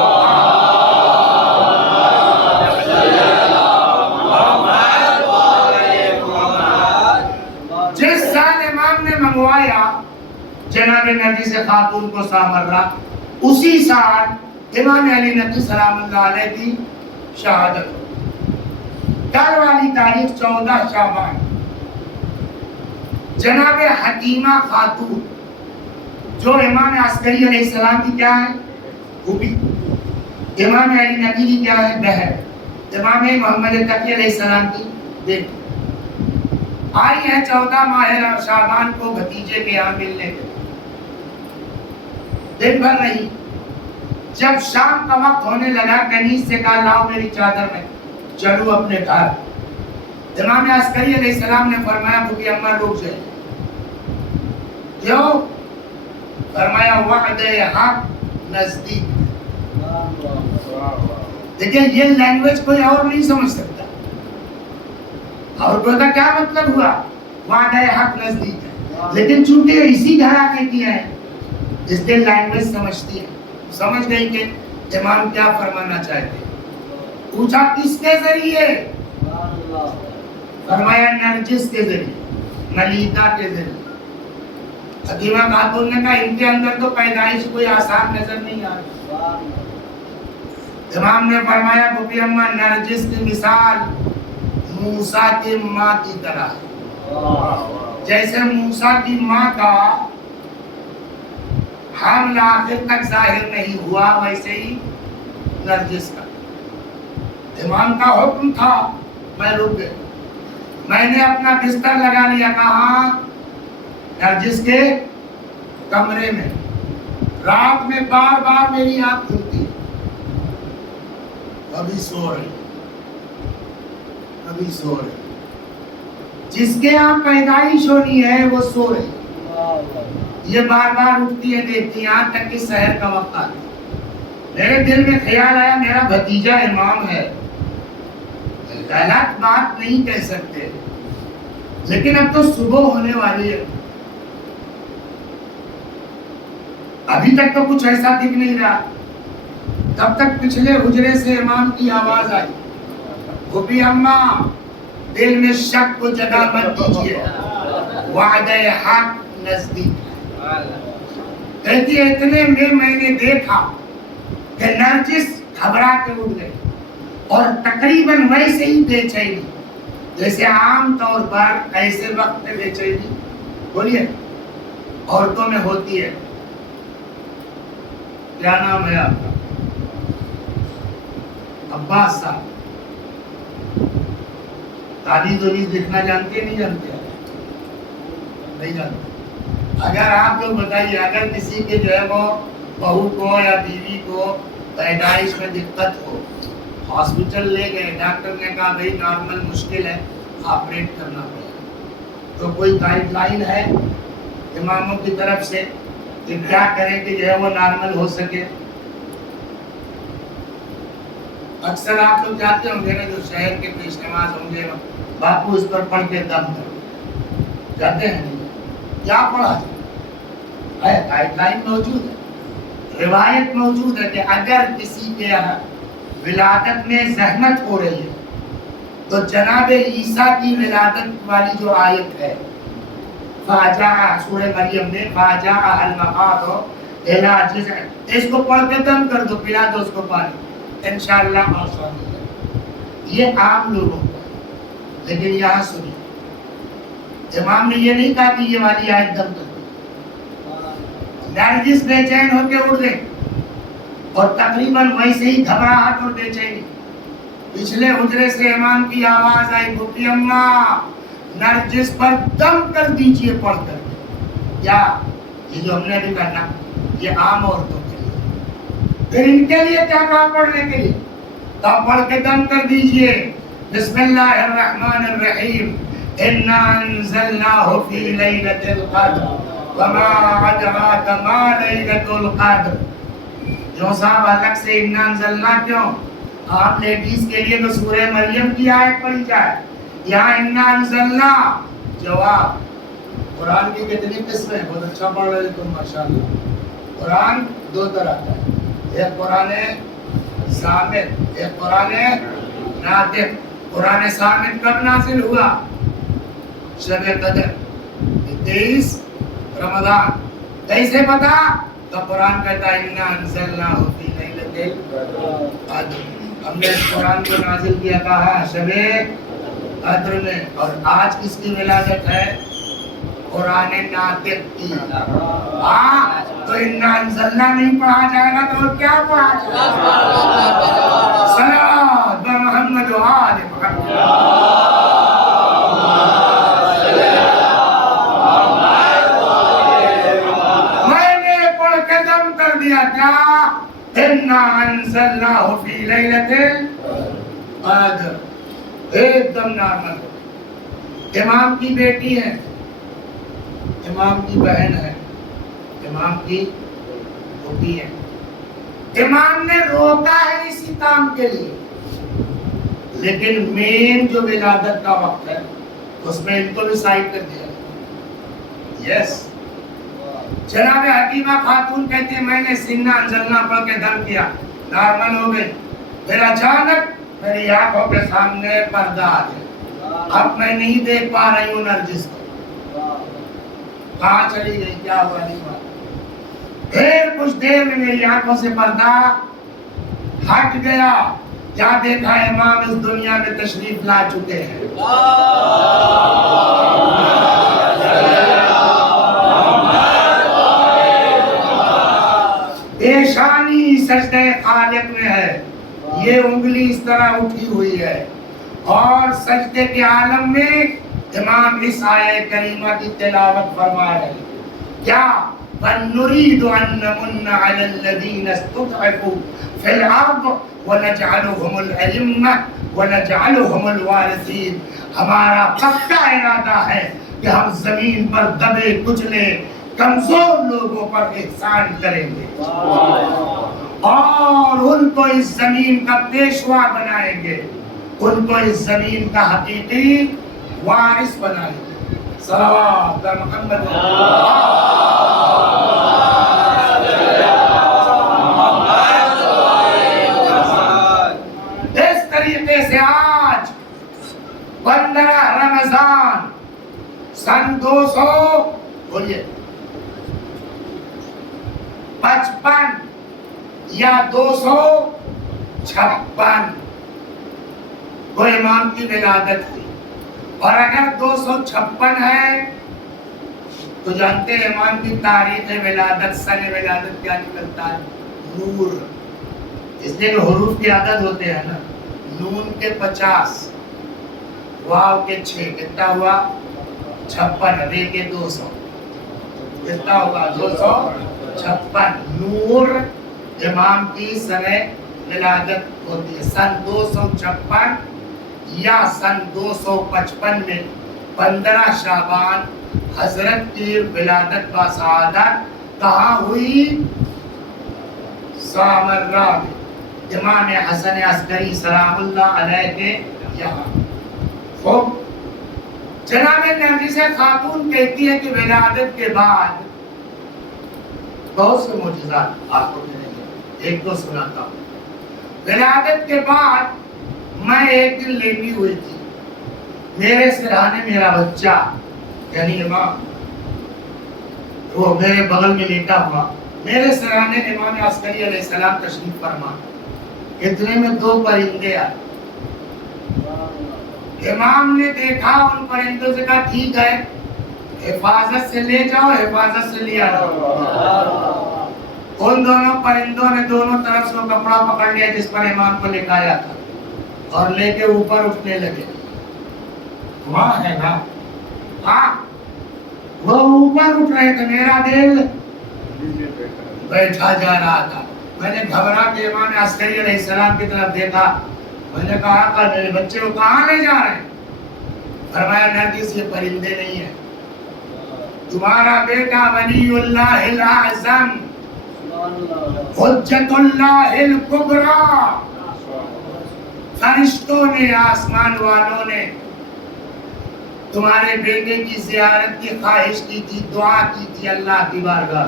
جس سال امام نے منگوایا جناب نرجس خاتون کو سامرہ، اسی سال امام علی نبی سلام اللہ علیہ کی شہادت. کل والی تاریخ 14 شعبان جناب حکیمہ خاتون جو امام عسکری علیہ السلام کی کیا ہے؟ پھوپھی. امام علی نبی کی کیا ہے؟ بہن. امام محمد تقی علیہ السلام کی بیٹی. آئی ہے 14 ماہ شعبان کو بھتیجے کے یہاں ملنے کے. دن بھر نہیں، جب شام کا وقت ہونے لگا کنیز سے کہا لاؤ میری چادر میں چلو اپنے گھر. امام عسکری علیہ السلام نے فرمایا بھوپی اماں رک جائے. کیوں؟ فرمایا وعد حق نزدیک. دیکھیں یہ لینگویج کوئی اور نہیں سمجھ سکتا. اور کا کیا مطلب ہوا؟ وعد حق نزدیک ہے. لیکن چونکہ اسی گھر آ کے کیا ہے اس لیے لینگویج سمجھتی ہے. سمجھ گئی کہ امام کیا فرمانا چاہتے. پوچھا کس کے ذریعے؟ فرمایا نرجس کے ذریعے، ملیکہ کے ذریعے. حکیمہ خاتون نے کہا ان کے اندر تو پیدائش کوئی آسان نظر نہیں آ رہی. امام نے فرمایا بھوپی اماں نرجس کی مثال موسیٰ کی ماں کی طرح ہے. جیسے موسیٰ کی ماں کا حمل آخر تک ظاہر نہیں ہوا ویسے ہی نرجس کا. امام کا حکم تھا، میں رک گیا. میں نے اپنا بستر لگا لیا. کہاں؟ نرجس کے کمرے میں. رات میں بار بار میری آنکھ کھلتی. ابھی سو رہے، ابھی سو رہے، جس کے یہاں پیدائش ہونی ہے وہ سو رہے، یہ بار بار اٹھتی ہے دیکھتی یہاں تک کہ سحر کا وقت آتا ہے۔ میرے دل میں خیال آیا میرا بھتیجا امام ہے، غلط بات نہیں کہہ سکتے، لیکن اب تو صبح ہونے والی ہے، ابھی تک تو کچھ ایسا دکھ نہیں رہا۔ تب تک پچھلے حجرے سے امام کی آواز آئی، گھوپی اماں دل میں شک کو جگہ مت دیجیے، وعدہ حق نزدیک ہے۔ کہتی ہے اتنے میں نے دیکھا کہ نرجس گھبرا کے اٹھ گئی اور تقریباً ویسے ہی بے چینی جیسے عام طور پر ایسے وقت میں بے چینی بولیے عورتوں میں ہوتی ہے۔ کیا نام ہے آپ کا؟ عباس صاحب۔ تعویذ ویذ لکھنا جانتے نہیں جانتے؟ نہیں جانتے۔ اگر آپ لوگ بتائیے اگر کسی کے جو ہے وہ بہو کو یا بیوی کو پیدائش میں دقت ہو، ہاسپٹل لے گئے، ڈاکٹر نے کہا بھئی نارمل مشکل ہے، آپریٹ کرنا پڑے گا، تو کوئی گائیڈ لائن ہے اماموں کی طرف سے کہ کیا کریں کہ جو ہے وہ نارمل ہو سکے؟ اکثر آپ لوگ جاتے ہوں گے نا جو شہر کے پیش نماز ہوں گے باپو اس پر پڑھ کے دم کرو، جاتے ہیں کیا پڑھا جائے؟ گائیڈ لائن موجود ہے، روایت موجود ہے کہ اگر کسی کے ولادت میں زحمت ہو رہی ہے تو جناب عیسیٰ کی ولادت والی جو آیت ہے فاجا سورہ مریم میں فاجا المخاض الى جذع، اس کو پڑھ کے دم کر دو، پلا دو اس کو پانی، انشاءاللہ آسان ہو جائے۔ یہ عام لوگوں کو، لیکن یہاں سنیے امام نے یہ نہیں کہا کہ یہ والی آیت دم کر دو۔ نرجس بے چین ہو کے اٹھ گئے اور تقریباً ویسے ہی گھبراہٹ اور بے چینی، پچھلے حجرے سے امام کی آواز آئی گھوپی اماں نرجس پر دم کر دیجئے پڑھ کر۔ کیا یہ جو ہم نے بھی کرنا یہ عام عورتوں کے لیے، پھر ان کے لیے کیا کہا پڑھنے کے لیے؟ تو پڑھ کے دم کر دیجئے بسم اللہ الرحمن الرحیم انا انزلناہ فی لیلۃ القدر وما ادراک ما لیلۃ القدر۔ جو صاحب الگ سے انا انزلنا کیوں؟ آپ لیڈیز کے لیے تو سورہ مریم کی آیت پڑھی جائے، یہاں انا انزلنا جواب۔ قرآن کی کتنی قسمیں؟ بہت اچھا پڑھ رہے تم ماشاءاللہ۔ قرآن دو طرح کا ہے، ایک قرآن صامت، ایک قرآن ناطق۔ قرآن صامت کب نازل ہوا؟ شب قدر 23 رمضان۔ کیسے پتا؟ تو قرآن کہتا ہے انا انزلناہ فی لیلۃ القدر، ہم نے اس قرآن کو نازل کیا کہا شب قدر میں۔ اور آج کس کی ولادت ہے؟ قرآن ناطق کی۔ ہاں تو انا انزلنا نہیں پڑھا جائے گا تو کیا پڑھا جائے گا؟ صلوات بر محمد و آل محمد۔ میں نے پڑھ کے دم کر دیا کیا؟ انا انزلناہ فی لیلۃ القدر، ایک دم نارمل ہو۔ امام کی بیٹی ہے، امام کی بہن ہے، امام کی بیٹی ہے، امام نے روکا ہے اسی کام کے لیے، لیکن مین جو ولادت کا وقت ہے اس میں ان کو بھی سائڈ کر دیا۔ یس جناب حکیمہ خاتون کہتی ہے میں نے سنہ انزلنا پڑھ کے دم کیا، نارمل ہو گئی، پھر اچانک میری آنکھوں کے سامنے پردہ آ گیا، اب میں نہیں دیکھ پا رہی ہوں نرجس کو، کہاں چلی گئی کیا ہوا نہیں ہوا۔ پھر کچھ دیر میں میری آنکھوں سے پردہ ہٹ گیا، کیا دیکھا امام اس دنیا میں تشریف لا چکے ہیں۔ پیشانی سجدہ خالق میں ہے، یہ انگلی اس طرح اٹھی ہوئی ہے، اور سجدے کے عالم میں امام اس آیت کریمہ کی تلاوت فرما رہے ہیں۔ کیا فَنُرِيدُ أَن نَّمُنَّ عَلَى الَّذِينَ اسْتُضْعِفُوا فِي الْأَرْضِ وَنَجْعَلُهُمُ الْأَئِمَّةَ وَنَجْعَلُهُمُ الْوَارِثِينَ. ہمارا پختہ ارادہ ہے کہ ہم زمین پر دبے کچلے کمزور لوگوں پر احسان کریں گے اور ان کو اس زمین کا پیشوا بنائیں گے, ان کو اس زمین کا حقیقی وارث بنائیں گے. صلوات محمد. اس طریقے سے آج 15 رمضان سن 255 یا 256 کو امام کی ولادت ہوئی. اور اگر 256 ہے تو جانتے ہیں امام کی تاریخ ولادت, سن ولادت کیا نکلتا ہے؟ نور. اس لیے کہ حروف کی عدد ہوتے ہیں نا, نون کے 50, واو کے 6, کتنا ہوا 56, رے کے 200, کتنا ہوگا 256. نور امام کی سن ولادت ہوتی ہے. سن 256 یا سن 255 میں 15 شعبان حضرت کی ولادت با سعادت کہاں ہوئی؟ سامرہ میں, امام حسن عسکری سلام اللہ علیہ کے یہاں. خوب. جناب نرگس خاتون کہتی ہے کہ ولادت کے بعد بہت سے معجزات آپ کو ملیں گے, ایک دو سناتا ہوں. ولادت کے بعد میں ایک دن لیٹی ہوئی تھی, میرے سرہانے میرا بچہ یعنی امام وہ میرے بغل میں لیٹا ہوا, میرے سرہانے امام عسکری علیہ السلام تشریف فرما. اتنے میں 2 پرندے آئے. امام نے دیکھا ان پرندوں سے کہا ٹھیک ہے حفاظت سے لے جاؤ, حفاظت سے لے آؤ. ان دونوں پرندوں نے دونوں طرف سے کپڑا پکڑ لیا جس پر امام کو لٹایا تھا اور لے کے اوپر اٹھنے لگے. وہاں ہے نا, ہاں وہ اوپر اٹھ رہے تھے, میرا دل بیٹھا جا رہا تھا. میں نے گھبرا کے امام عسکری علیہ السلام کی طرف دیکھا. میں نے کہا کہ میرے بچے کو کہاں لے جا رہے ہیں؟ فرمایا نرگس یہ پرندے نہیں ہیں, تمہارا بیٹا ولی اللہ الاعظم حجت اللہ الکبریٰ, فرشتوں نے آسمان والوں نے تمہارے بیٹے کی زیارت کی خواہش کی تھی, دعا کی تھی اللہ کی بارگاہ.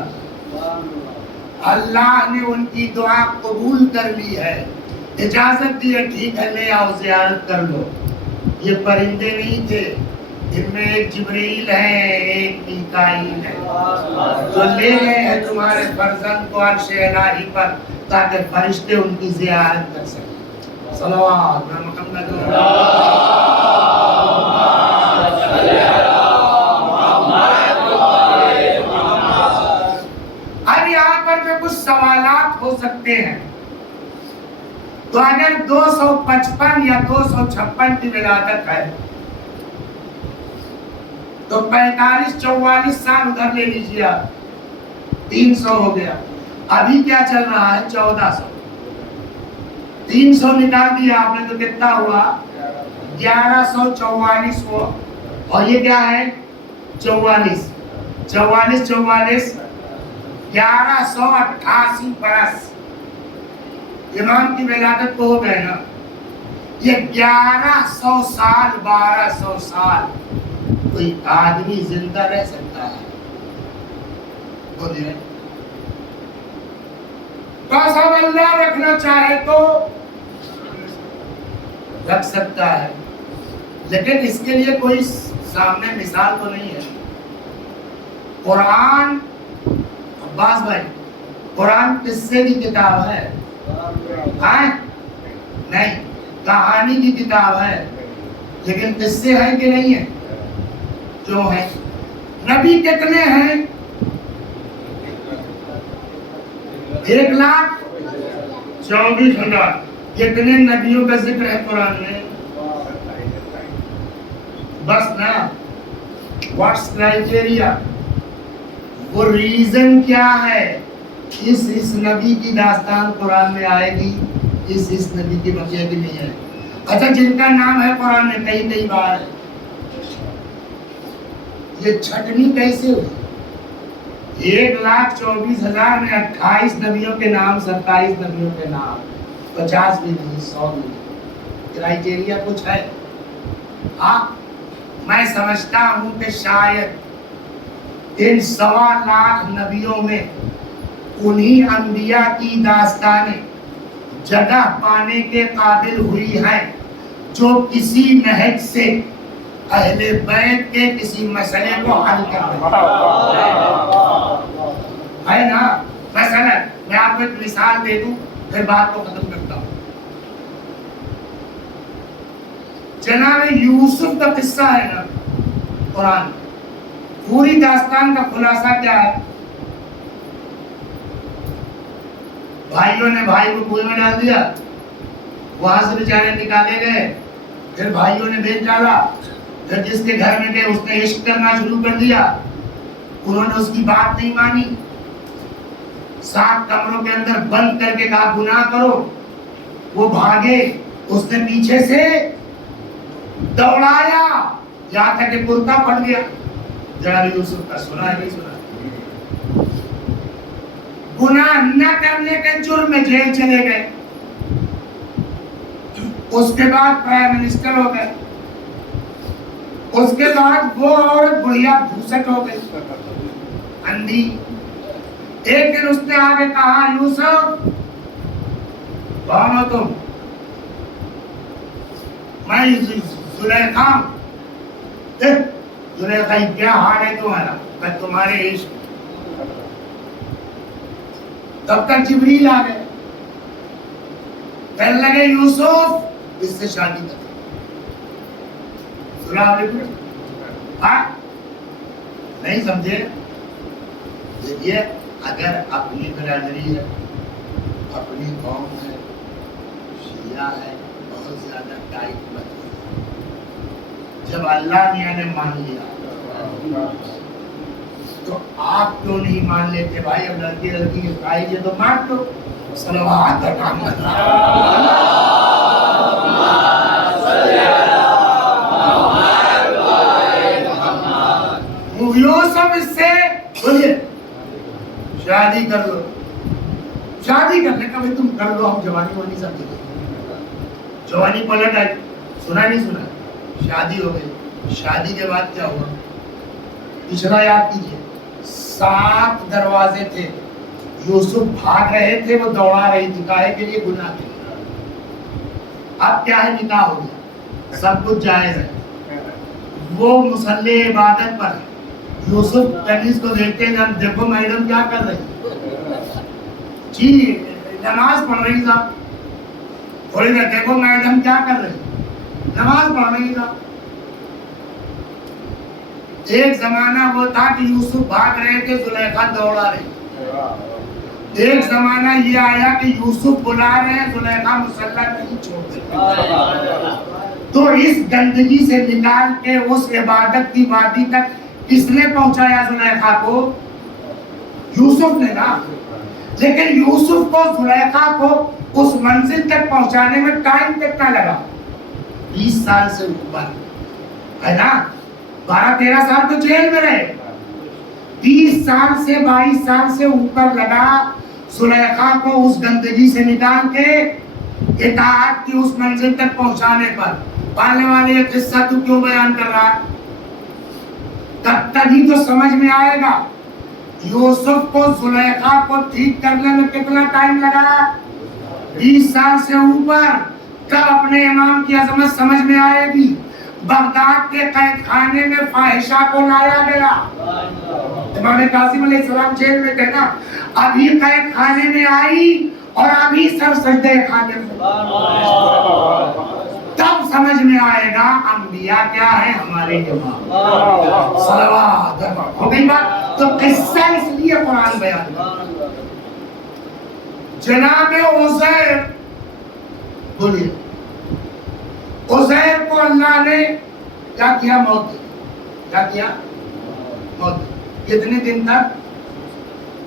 اللہ نے ان کی دعا قبول کر لی ہے, اجازت دی ہے, ٹھیک ہے لے آؤ زیارت کر لو. یہ پرندے نہیں تھے, ان میں ایک جبرائیل ہے ایک میکائیل ہے جو لے گئے ہیں تمہارے فرزند کو عرش الہی پر تاکہ فرشتے ان کی زیارت کر سکیں. صلوات محمد. اب یہاں پر جو کچھ سوالات ہو سکتے ہیں, تو اگر 255 یا 256 کی ولادت ہے تو 45-44 سال ادھر لے لیجیے آپ, 300 ہو گیا. ابھی کیا چل رہا ہے 1400, 300 نکال دیا آپ نے تو کتنا ہوا 1144 ہوا. اور یہ کیا ہے 44 1188 برس امام کی ولادت کو ہو گئے نا. یہ 1100 سال 1200 سال کوئی آدمی زندہ رہ سکتا ہے؟ بولیے. قسم اللہ رکھنا چاہے تو رکھ سکتا ہے, لیکن اس کے لیے کوئی سامنے مثال تو نہیں ہے. قرآن عباس بھائی, قرآن قصے کی کتاب ہے نہیں, کہانی کی کتاب ہے, لیکن قصے ہیں کہ نہیں ہیں؟ جو ہیں. نبی کتنے ہیں؟ 1,24,000. کتنے نبیوں کا ذکر ہے قرآن میں؟ بس نا. What's criteria? وہ ریزن کیا ہے؟ اس نبی کی داستان قرآن میں آئے گی، اس نبی کی بقیہ کی نہیں ہے. اچھا جن کا نام ہے قرآن میں کئی بار ہے، یہ چھٹنی کیسے ہوئی؟ 1,24,000 میں 28 نبیوں کے نام، 27 نبیوں کے نام، 50 بھی نہیں، 100 بھی نہیں. کرائیٹیریا کچھ ہے؟ ہاں میں سمجھتا ہوں کہ شاید ان 1.25 نبیوں میں انہی انبیاء کی داستانیں جگہ پانے کے قابل ہوئی ہیں جو کسی نہج سے اہل بیت کے کسی مسئلے کو حل کر رہے ہے نا. مثلا میں آپ کو ایک مثال دے دوں پھر بات کو ختم کرتا ہوں. جناب یوسف کا قصہ ہے نا قرآن، پوری داستان کا خلاصہ کیا ہے؟ بھائیوں نے بھائی کو کنویں میں ڈال دیا، وہاں سے بیچارے نکالے گئے، پھر بھائیوں نے بیچ ڈالا، پھر جس کے گھر میں گئے اس نے عشق کرنا شروع کر دیا، انہوں نے اس کی بات نہیں مانی، 7 کمروں کے اندر بند کر کے کہا گناہ کرو، وہ بھاگے، اس نے پیچھے سے دوڑایا یہاں تک کہ کرتا پڑ گیا. جناب یوسف کا سنا ہے نہیں سنا؟ گناہ نہ کرنے کے جرم میں جیل چلے گئے، اس کے بعد پرائم منسٹر ہو گئے، اس کے بعد وہ عورت بڑھیا بھوسٹ ہو گئی اندھی. ایک دن اس نے آگے کہا یوسف کون ہو تم؟ میں زلیخا. زلیخا کیا حال ہے تمہارا؟ میں تمہارے عشق. تب تک جبریل آ گئے، کہنے لگے یوسف اس سے شادی کر. سنا آپ نے؟ ہاں نہیں سمجھے؟ دیکھیے اگر اپنی برادری ہے، اپنی قوم ہے، شیعہ ہے، بہت زیادہ ٹائٹ مت ہے. جب اللہ میاں نے مان لیا تو آپ کیوں نہیں مان لیتے بھائی؟ اب لڑکی کی خواہش ہے تو مان لو. صلوات محمد یوسف اس سے بولیے شادی کر لو. شادی کرنے کا بھی تم کر لو، ہم جوانی وانی سب دیکھیں. جوانی پلٹ آئی، سنا نہیں سنا؟ شادی ہو گئی. شادی کے بعد کیا ہوا؟ پچھلا یاد کیجیے. 7 دروازے تھے، یوسف بھاگ رہے تھے، وہ دوڑا رہی تھی کاہے کے لیے؟ گناہ کے لیے. اب کیا ہے؟ نکاح ہو گیا، سب کچھ جائز ہے، وہ مصلی عبادت پر ہے. یوسف کنیز کو دیکھتے ہیں، جب دیکھو میڈم کیا کر رہی جی نماز پڑھ رہی تھا. تھوڑی دیر دیکھو میڈم کیا کر رہی، نماز پڑھ رہی تھا. ایک زمانہ وہ تھا کہ یوسف بھاگ رہے تھے، زلیخا دوڑا رہی. ایک زمانہ یہ آیا کہ یوسف بلا رہے ہیں، زلیخا مسلح نہیں چھوڑتے. تو اس گندگی سے نکال کے اس عبادت کی وادی تک کس نے پہنچایا زلیخا کو؟ یوسف نے نا. لیکن یوسف کو زلیخا کو اس منزل تک پہنچانے میں ٹائم کتنا لگا؟ 20 سال سے اوپر ہے نا. 12-13 سال تو جیل میں رہے، 20 سال سے 22 سال سے اوپر لگا زلیخا کو اس گندگی سے نکال کے اطاعت کی اس منزل تک پہنچانے پر. پالنے والے یہ قصہ تو کیوں بیان کر رہا ہے؟ تب تک ہی تو سمجھ میں آئے گا یوسف کو زلیخا کو ٹھیک کرنے میں کتنا ٹائم لگا. 20 سال سے اوپر. کب اپنے امام کی عظمت سمجھ میں آئے گی؟ بغداد کے قید خانے میں فاحشہ کو لایا گیا. امام قاسم علیہ السلام جیل میں تھے نا، ابھی قید خانے میں آئی اور ابھی سر سجدے خانے میں. تب سمجھ میں آئے گا انبیاء کیا ہے ہمارے امام. صلوات ہو گئی بات. تو قصہ اس لیے قرآن بیان کرتا. جناب عزیر، بولیے عزیر کو اللہ نے کیا کیا؟ موت دی. کیا کیا؟ موت دی. کتنے دن تک؟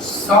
100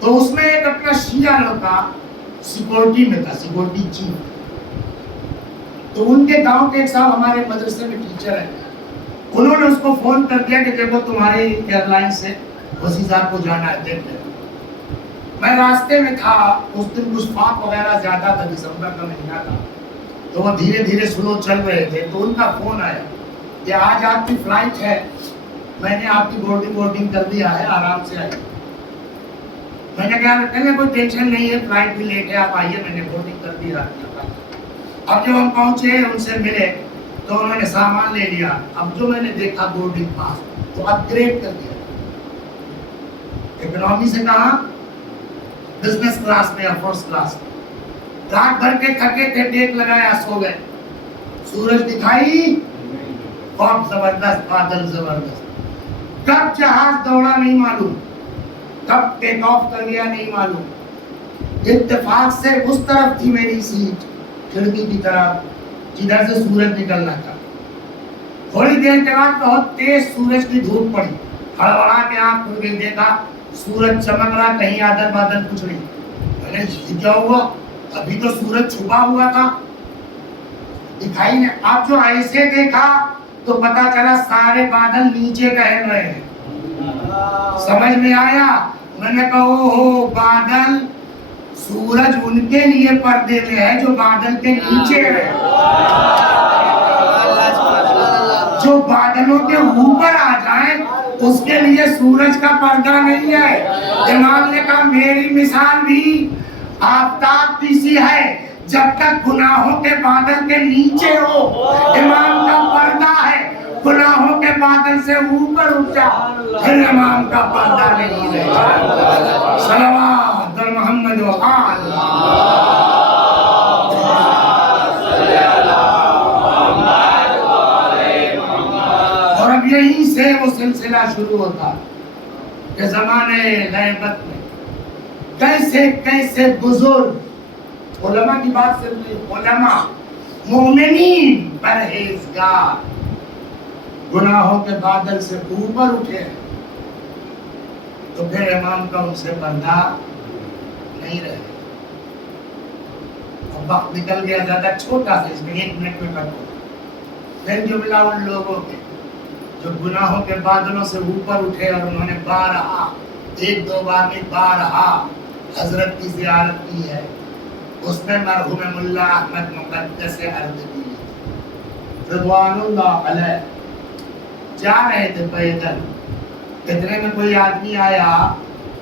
تو اس میں ایک اپنا شیعہ لڑکا سیکورٹی میں تھا، سیکورٹی چیف. تو ان کے گاؤں کے ایک صاحب ہمارے مدرسے میں ٹیچر ہیں، انہوں نے اس کو فون کر دیا کہ دیکھو تمہاری ایئر لائن سے وسیع صاحب کو جانا ہے، دیکھ لیں. میں راستے میں تھا، اس دن کچھ فاق وغیرہ زیادہ تھا، دسمبر کا مہینہ تھا، تو وہ دھیرے دھیرے سلو چل رہے تھے. تو ان کا فون آیا کہ آج آپ کی فلائٹ ہے، میں نے آپ کی بورڈنگ کر دیا ہے، آرام سے آئیے. میں نے کہا کہ کوئی ٹینشن نہیں ہے، فلائٹ بھی لیٹ ہے، آپ آئیے، میں نے بورڈنگ کر دیا. اب جب ہم پہنچے ان سے ملے تو انہوں نے سامان لے لیا. اب جو میں نے دیکھا بورڈنگ پاس تو اپ گریڈ کر دیا، اکنامی سے کہا بزنس کلاس میں یا فرسٹ کلاس میں. رات بھر کے تھکے تھے، ٹیک لگایا، سو گئے. سورج دکھائی، خواب زبردست، بادل زبردست. کب جہاز دوڑا نہیں معلوم، کب ٹیک آف کر گیا نہیں معلوم. اتفاق سے اس طرف تھی میری سیٹ، کھڑکی کی طرف جدھر سے سورج نکلنا تھا. تھوڑی دیر کے بعد بہت تیز سورج کی دھوپ پڑی، ہڑبڑا کے آنکھ کھل گئی، دیکھا سورج چمک رہا، کہیں آدل بادل کچھ نہیں. میں نے یہ کیا ہوا؟ ابھی تو سورج چھپا ہوا تھا، دکھائی نہیں. اب جو ایسے دیکھا تو پتا چلا سارے بادل نیچے ٹہل رہے ہیں. سمجھ میں آیا؟ میں نے کہا او ہو، بادل، سورج ان کے لیے پردے میں ہے جو بادل کے نیچے ہے. جو بادلوں کے اوپر آ جائیں اس کے لیے سورج کا پردہ نہیں ہے. امام نے کہا میری مثال بھی آفتاب کی سی ہے، جب تک گناہوں کے بادل کے نیچے ہو امام کا پردہ ہے، گناہوں کے بادل سے اوپر اٹھا پھر امام کا پردہ نہیں رہتا. صلوات بر محمد و آل. اور اب یہیں سے وہ سلسلہ شروع ہوتا کہ زمانے غیبت میں کیسے کیسے بزرگ، علماء کی بات سے علماء مومنین پرہیزگار گناہوں کے بادل سے اوپر اٹھے، تو پھر امام کا ان سے پردہ نہیں رہے. اب وقت نکل گیا زیادہ، چھوٹا سا، اس میں 1 منٹ میں کرو. پھر جملہ ان لوگوں کے جو گناہوں کے بادلوں سے اوپر اٹھے اور انہوں نے بارہا، 1-2 بار نہیں، بارہا حضرت کی زیارت کی ہے. اس میں مرحوم ملا احمد مقدس اردبیلی رضوان اللہ علیہ جا رہے تھے پیدل. اتنے میں کوئی آدمی آیا،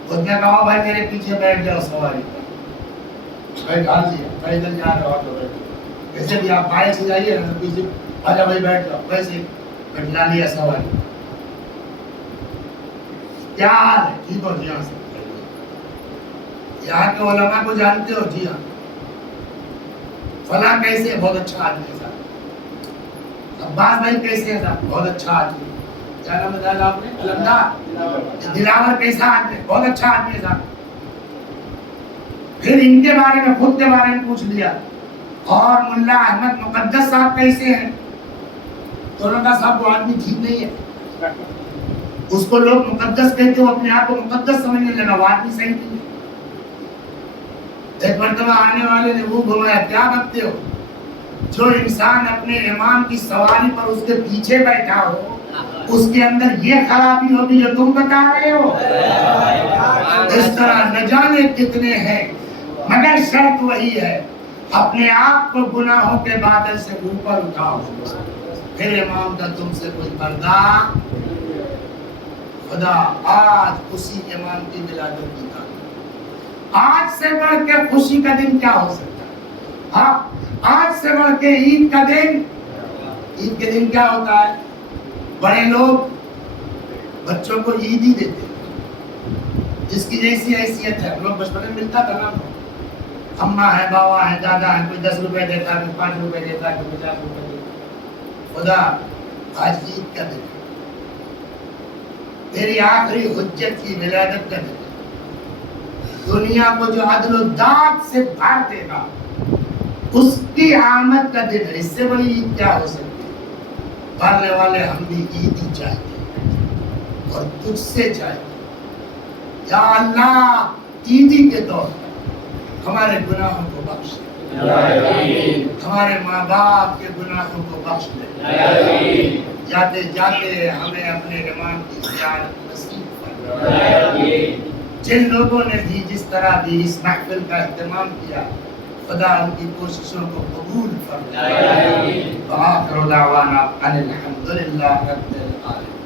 اس نے کہا بھائی میرے پیچھے بیٹھ جاؤ سواری پر. بیٹھا دیا، پیدل جا رہے ہو تو بیٹھو، ویسے بھی آپ بائک سے جائیے نا، پیچھے آجا بھائی بیٹھ جاؤ، ویسے بیٹھا لیا سواری. کیا حال ہے؟ ٹھیک ہو؟ جی ہاں. یہاں کے علماء کو جانتے ہو؟ جی ہاں. فلاں کیسے؟ بہت اچھا آدمی ہے صاحب. عباس بھائی کیسے ہیں صاحب؟ بہت اچھا آدمی. کیا نام بتایا آپ نے؟ علمدار. دلاور کیسا آدمی ہے؟ بہت اچھا آدمی ہے صاحب. پھر ان کے بارے میں، خود کے بارے میں پوچھ لیا. اور ملا احمد مقدس صاحب کیسے ہیں؟ تو انہوں نے کہا صاحب وہ آدمی ٹھیک نہیں ہے، اس کو لوگ مقدس کہتے ہو، اپنے آپ کو مقدس سمجھنے لگا، وہ آدمی صحیح نہیں ہے. ایک مرتبہ آنے والے نے وہ گھمایا، کیا بکتے ہو؟ جو انسان اپنے امام کی سواری پر اس کے پیچھے بیٹھا ہو اس کے اندر یہ خرابی ہوگی جو تم بتا رہے ہو. اس طرح نہ جانے کتنے ہیں، مگر شرط وہی ہے، اپنے آپ کو گناہوں کے بادل سے اوپر اٹھاؤ، پھر امام کا تم سے کوئی پردہ. خدا آج اسی امام کی ولادت کی تاریخ، آج سے بڑھ کے خوشی کا دن کیا ہو سکتا ہے؟ ہاں، آج سے بڑھ کے عید کا دن، عید کے دن کیا ہوتا ہے؟ بڑے لوگ بچوں کو عید ہی دیتے ہیں، جس کی جیسی حیثیت ہے. ہم لوگ بچپن میں ملتا تھا نا، اماں ہے، باوا ہے، دادا ہے، کوئی 10 روپے دیتا ہے، کوئی 5 روپے دیتا ہے، کوئی 50 روپے دیتا ہے. خدا آج عید کا دن، تیری آخری حجت کی ولادت کا دن، دنیا کو جو عدل و داد سے بھر دے گا اس کی آمد کا دن ہے. اس سے بڑی عید کیا ہو سکتی ہے؟ بھرنے والے ہم بھی عید ہی چاہتے ہیں اور تجھ سے چاہتے ہیں. یا اللہ عیدی کے طور پر ہمارے گناہوں کو بخش دے، ہمارے ماں باپ کے گناہوں کو بخش دے، جاتے جاتے ہمیں اپنے امام کی زیارت نصیب فرما۔ جن لوگوں نے بھی جس طرح بھی اس محفل کا اہتمام کیا، خدا ان کی کوششوں کو قبول فرما۔ وآخر دعوانا ان الحمد للہ رب العالمین۔